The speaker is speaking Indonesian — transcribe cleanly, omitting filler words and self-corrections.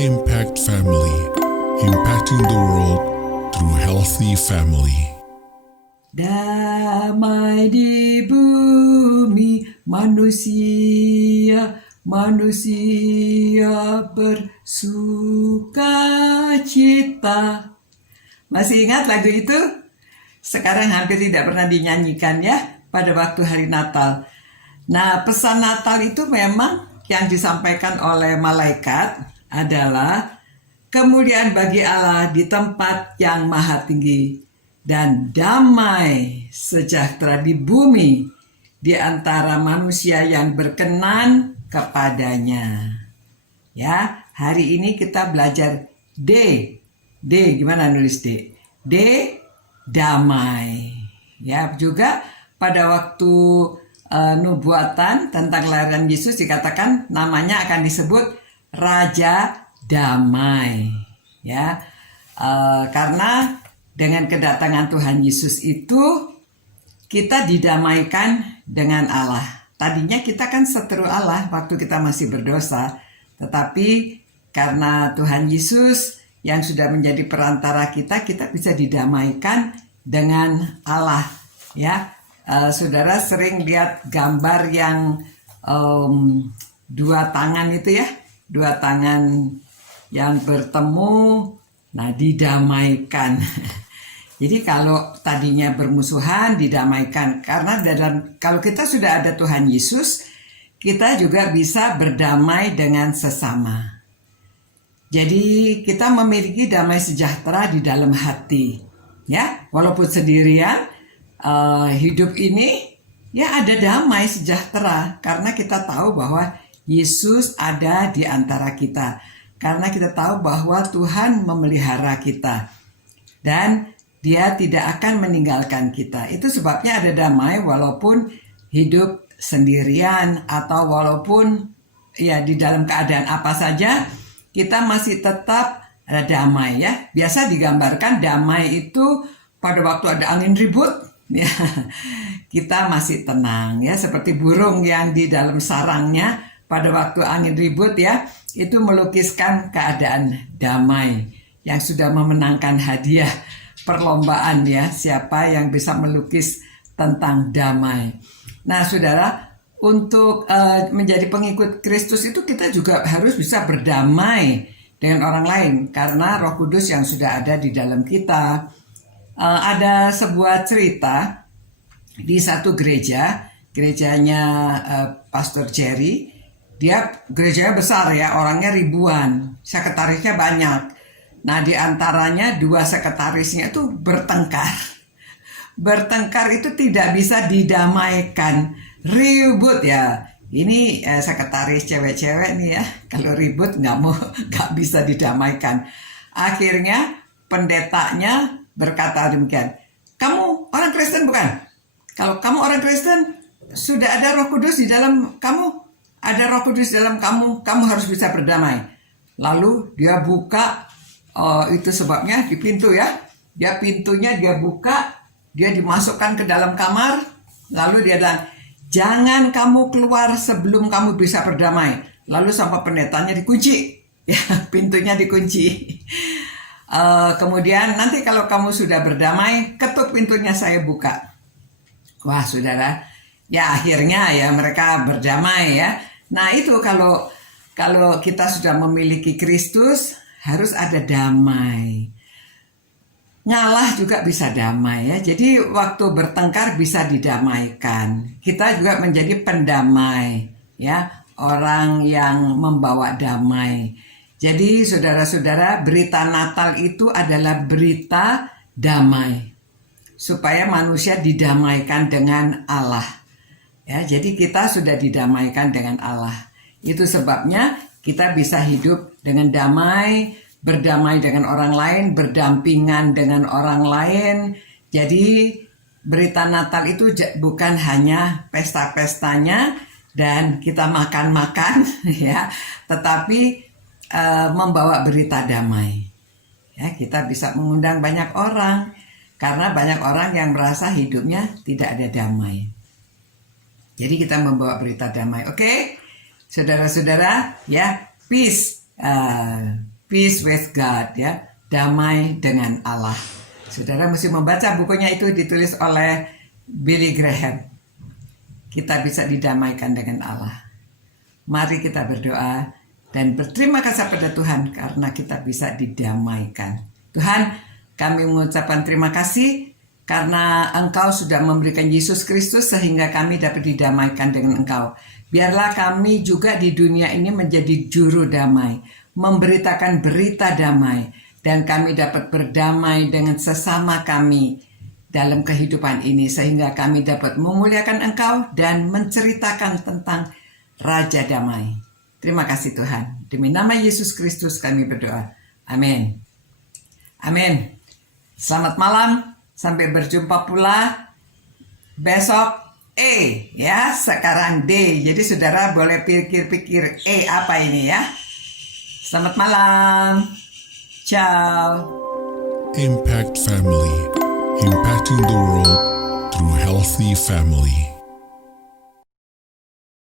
Impact Family, impacting the world through healthy family. Damai di bumi, manusia bersuka cita. Masih ingat lagu itu? Sekarang hampir tidak pernah dinyanyikan ya pada waktu hari Natal. Nah, pesan Natal itu memang yang disampaikan oleh malaikat adalah kemuliaan bagi Allah di tempat yang maha tinggi dan damai sejahtera di bumi di antara manusia yang berkenan kepadanya. Ya, hari ini kita belajar D. D, gimana nulis D? D, damai. Ya, juga pada waktu nubuatan tentang kelahiran Yesus dikatakan namanya akan disebut Raja Damai. Ya, karena dengan kedatangan Tuhan Yesus itu kita didamaikan dengan Allah. Tadinya kita kan seteru Allah waktu kita masih berdosa, tetapi karena Tuhan Yesus yang sudah menjadi perantara kita bisa didamaikan dengan Allah. Ya, saudara sering lihat gambar yang dua tangan itu ya, dua tangan yang bertemu, nah didamaikan. Jadi kalau tadinya bermusuhan didamaikan, karena kalau kita sudah ada Tuhan Yesus, kita juga bisa berdamai dengan sesama. Jadi kita memiliki damai sejahtera di dalam hati, ya. Walaupun sendirian, hidup ini ya ada damai sejahtera karena kita tahu bahwa Yesus ada di antara kita. Karena kita tahu bahwa Tuhan memelihara kita dan Dia tidak akan meninggalkan kita. Itu sebabnya ada damai walaupun hidup sendirian atau walaupun ya di dalam keadaan apa saja. Kita masih tetap ada damai ya. Biasa digambarkan damai itu pada waktu ada angin ribut ya. Kita masih tenang ya, seperti burung yang di dalam sarangnya pada waktu angin ribut ya, itu melukiskan keadaan damai yang sudah memenangkan hadiah perlombaan ya, siapa yang bisa melukis tentang damai. Nah, saudara, untuk menjadi pengikut Kristus itu kita juga harus bisa berdamai dengan orang lain karena Roh Kudus yang sudah ada di dalam kita. Ada sebuah cerita di satu gerejanya Pastor Jerry. Dia gerejanya besar ya, orangnya ribuan, sekretarisnya banyak. Nah, di antaranya dua sekretarisnya itu bertengkar. Bertengkar itu tidak bisa didamaikan. Ribut ya, ini sekretaris cewek-cewek nih ya, kalau ribut nggak bisa didamaikan. Akhirnya pendetanya berkata demikian, kamu orang Kristen bukan? Kalau kamu orang Kristen, sudah ada Roh Kudus di dalam kamu, ada Roh Kudus di dalam kamu harus bisa berdamai. Lalu dia buka, itu sebabnya di pintu ya, pintunya dia buka, dia dimasukkan ke dalam kamar, lalu dia bilang, jangan kamu keluar sebelum kamu bisa berdamai. Lalu sampai pendetanya dikunci, ya pintunya dikunci. Kemudian nanti kalau kamu sudah berdamai, ketuk pintunya saya buka. Wah saudara, ya akhirnya ya mereka berdamai ya. Nah itu kalau kita sudah memiliki Kristus, harus ada damai. Ngalah juga bisa damai ya. Jadi waktu bertengkar bisa didamaikan. Kita juga menjadi pendamai ya, orang yang membawa damai. Jadi saudara-saudara, berita Natal itu adalah berita damai. Supaya manusia didamaikan dengan Allah. Ya, jadi kita sudah didamaikan dengan Allah. Itu sebabnya kita bisa hidup dengan damai, berdamai dengan orang lain, berdampingan dengan orang lain. Jadi berita Natal itu bukan hanya pesta-pestanya dan kita makan-makan ya, tetapi membawa berita damai. Ya, kita bisa mengundang banyak orang karena banyak orang yang merasa hidupnya tidak ada damai. Jadi kita membawa berita damai. Oke? Saudara-saudara, ya, peace. Peace with God, ya, damai dengan Allah. Saudara mesti membaca bukunya, itu ditulis oleh Billy Graham. Kita bisa didamaikan dengan Allah. Mari kita berdoa dan berterima kasih pada Tuhan karena kita bisa didamaikan. Tuhan, kami mengucapkan terima kasih karena Engkau sudah memberikan Yesus Kristus sehingga kami dapat didamaikan dengan Engkau. Biarlah kami juga di dunia ini menjadi juru damai, memberitakan berita damai, dan kami dapat berdamai dengan sesama kami dalam kehidupan ini sehingga kami dapat memuliakan Engkau dan menceritakan tentang Raja Damai. Terima kasih Tuhan. Demi nama Yesus Kristus kami berdoa. Amin. Amin. Selamat malam. Sampai berjumpa pula besok ya, sekarang D. Jadi saudara boleh pikir-pikir apa ini ya. Selamat malam. Ciao. Impact Family, impacting the world through healthy family.